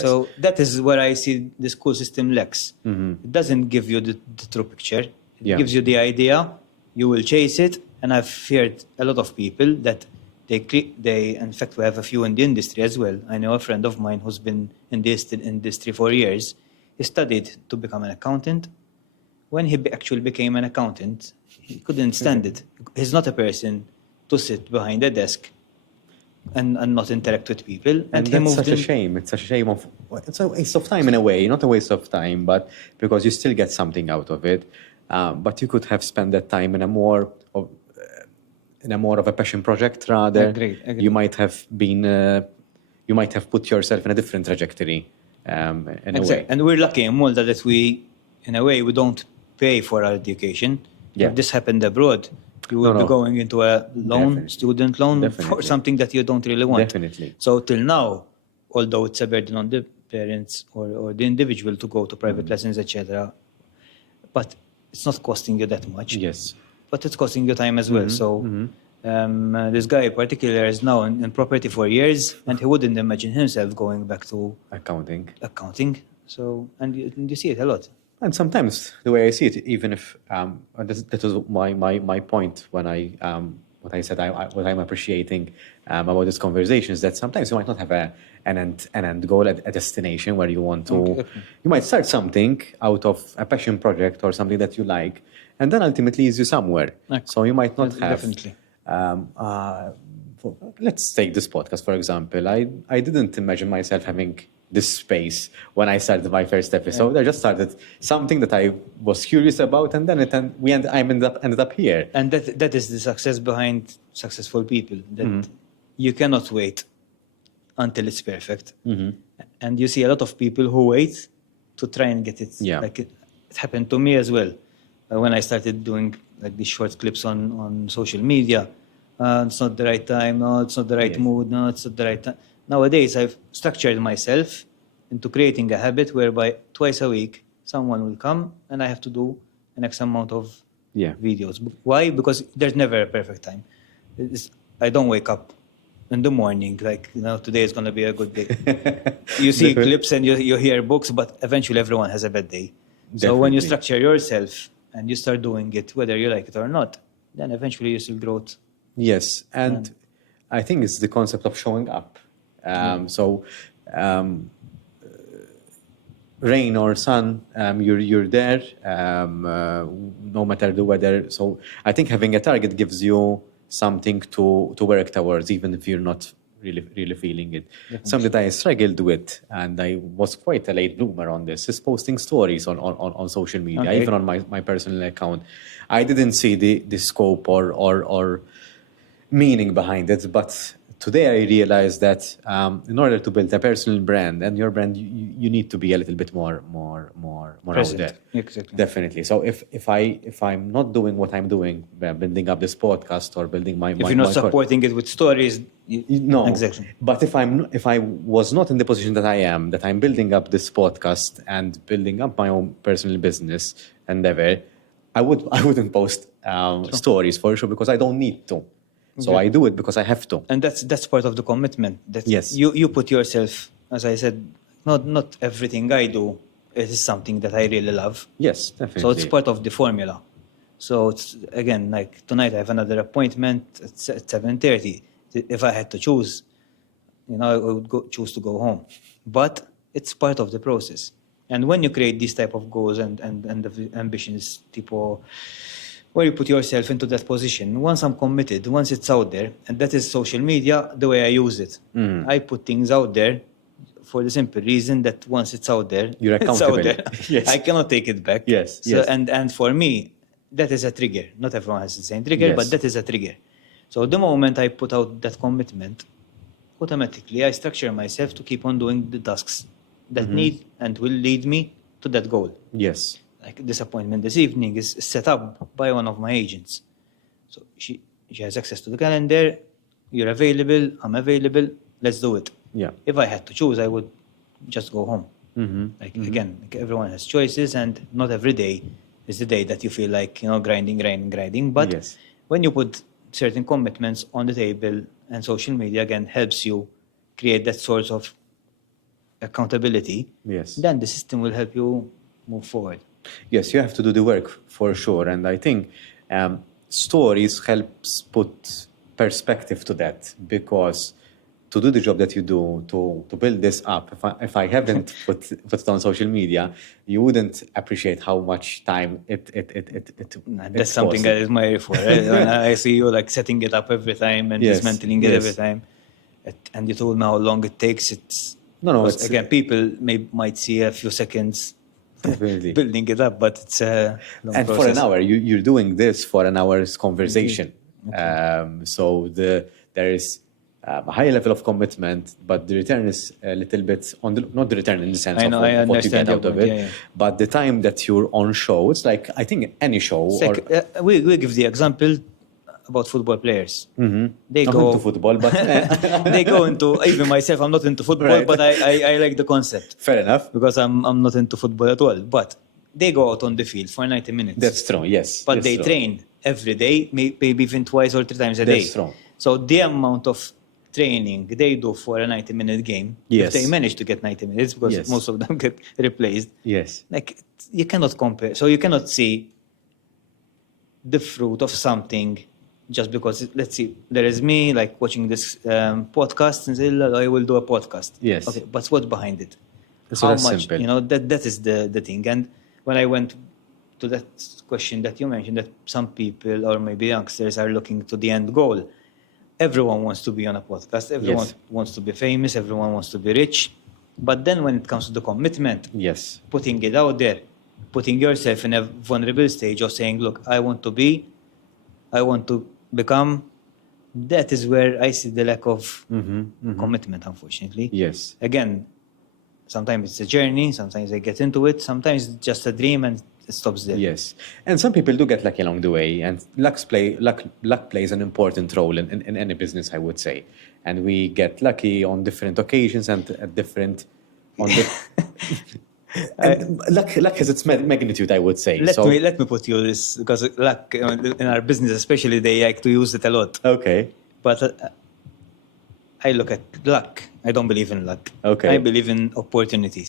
So that is where I see the school system lacks. It doesn't give you the true picture. It Yeah. gives you the idea, you will chase it, and I've heard a lot of people that they in fact, we have a few in the industry as well. I know a friend of mine who's been in this industry for years. He studied to become an accountant. When he actually became an accountant, he couldn't stand it. He's not a person to sit behind a desk and not interact with people. And he that's moved such a shame. It's such a shame of, it's a waste of time in a way, not a waste of time, but because you still get something out of it. But you could have spent that time in a more of a passion project rather. Agreed. You might have been, you might have put yourself in a different trajectory in a way. And we're lucky in Malta that we, in a way, we don't pay for our education. Yeah. If this happened abroad, you will be going into a loan, Definitely. student loan, for Definitely. something that you don't really want. Definitely. So till now, although it's a burden on the parents or the individual to go to private lessons, etc., but it's not costing you that much. Yes. But it's costing you time as well. So this guy in particular is now in property for years, and he wouldn't imagine himself going back to accounting. So, and you see it a lot. And sometimes the way I see it, even if that was my point when what I said, what I'm appreciating about this conversation is that sometimes you might not have an end goal, a destination where you want to. Okay. You might start something out of a passion project or something that you like, and then ultimately leads you somewhere. Okay. So you might not have. Definitely. Let's take this podcast for example. I didn't imagine myself having this space when I started my first episode. I just started something that I was curious about, and then I ended up here. And that is the success behind successful people. That you cannot wait until it's perfect. And you see a lot of people who wait to try and get it. Yeah. Like it happened to me as well. When I started doing like these short clips on social media, it's not the right time. No, it's not the right mood. No, it's not the right time. Nowadays, I've structured myself into creating a habit whereby twice a week, someone will come and I have to do an X amount of videos. Why? Because there's never a perfect time. I don't wake up in the morning like, today is going to be a good day. You see clips and you hear books, but eventually everyone has a bad day. So when you structure yourself and you start doing it, whether you like it or not, then eventually you see growth. Yes, and I think it's the concept of showing up. So, rain or sun, you're there, no matter the weather. So I think having a target gives you something to work towards, even if you're not really feeling it. Definitely. Something that I struggled with, and I was quite a late bloomer on this, is posting stories on social media, even on my personal account. I didn't see the scope or meaning behind it, but today I realized that in order to build a personal brand and your brand, you need to be a little bit more Present. out there. Exactly. Definitely. So if I'm not doing what I'm doing, building up this podcast or building my if you're not supporting it with stories, no, exactly. But if I was not in the position that I am, that I'm building up this podcast and building up my own personal business endeavor, I wouldn't post stories for sure because I don't need to. So I do it because I have to. And that's part of the commitment. Yes. You put yourself, as I said, not everything I do is something that I really love. Yes, definitely. So it's part of the formula. So it's, again, like tonight I have another appointment at 7:30. If I had to choose, I would choose to go home. But it's part of the process. And when you create these type of goals and the ambitions, tipo, where you put yourself into that position, once I'm committed, once it's out there, and that is social media, the way I use it. I put things out there for the simple reason that once it's out there, you're accountable. It's out there. Yes. I cannot take it back. Yes. So, and for me, that is a trigger. Not everyone has the same trigger, but that is a trigger. So the moment I put out that commitment, automatically I structure myself to keep on doing the tasks that need and will lead me to that goal. Yes. Like this appointment this evening is set up by one of my agents. So she has access to the calendar. You're available. I'm available. Let's do it. Yeah. If I had to choose, I would just go home. Again, like everyone has choices, and not every day is the day that you feel like grinding. But when you put certain commitments on the table, and social media again helps you create that sort of accountability, Yes. then the system will help you move forward. Yes, you have to do the work for sure. And I think stories helps put perspective to that, because to do the job that you do, to build this up, if I haven't put it on social media, you wouldn't appreciate how much time That's something that I admire for. Right? When I see you like setting it up every time and Yes, dismantling it every yes. time, and you told me how long it takes. It's No, because, it's again, people might see a few seconds definitely. building it up, but it's a long And process. for an hour, you're doing this for an hour's conversation. So there is a high level of commitment, but the return is a little bit not the return in the sense I know, of I what you understand get out your of point, it, yeah. but the time that you're on show, it's like, I think any show. We give the example about football players. They I'm go into football, but they go into, even myself, I'm not into football, Right. but I like the concept fair enough. because I'm not into football at all. But they go out on the field for 90 minutes. That's true. Yes, But that's they true. train every day, maybe even twice or 3 times a day. That's true. So the amount of training they do for a 90-minute game, Yes. if they manage to get 90 minutes, because Yes. most of them get replaced, Yes. like you cannot compare. So you cannot see the fruit of something just because, let's see, there is me like watching this podcast and say, I will do a podcast. Yes. Okay, but what's behind it? So How that's much, simple. you know, that is the thing. And when I went to that question that you mentioned, that some people or maybe youngsters are looking to the end goal, everyone wants to be on a podcast, everyone Yes. wants to be famous, everyone wants to be rich. But then when it comes to the commitment, Yes. putting it out there, putting yourself in a vulnerable stage of saying, look, I want to become, that is where I see the lack of commitment, unfortunately. Yes. Again, sometimes it's a journey, sometimes I get into it, sometimes it's just a dream and it stops there. Yes, and some people do get lucky along the way, and luck plays an important role in any business, I would say. And we get lucky on different occasions and at different. And luck has its magnitude, I would say. Let me put you this, because luck in our business, especially, they like to use it a lot. Okay. But I look at luck. I don't believe in luck. Okay. I believe in opportunities.